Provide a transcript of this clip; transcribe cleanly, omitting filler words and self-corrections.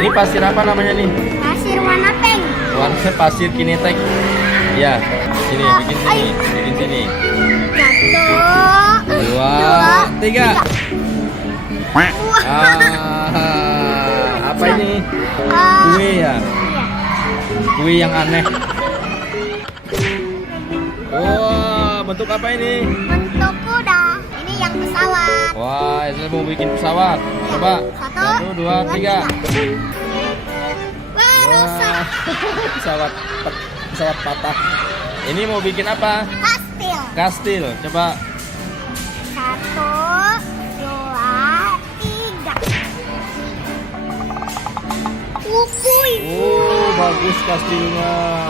Ini pasir apa namanya nih? Pasir warna pink. Warna pasir kinetik. Ya, sini bikin sini, bikin sini. 1, 2, 3. Apa ini? Kue ya? Kue yang aneh. Wah, bentuk apa ini? Bentuk kuda. Ini yang pesawat. Wah, saya mau bikin pesawat. Coba. 1, 2, 3. Wah, rusak. Pesawat pesawat patah. Ini mau bikin apa? Kastil. Kastil. Coba. 1, 2, 3. Ukui. Oh, bagus kastilnya.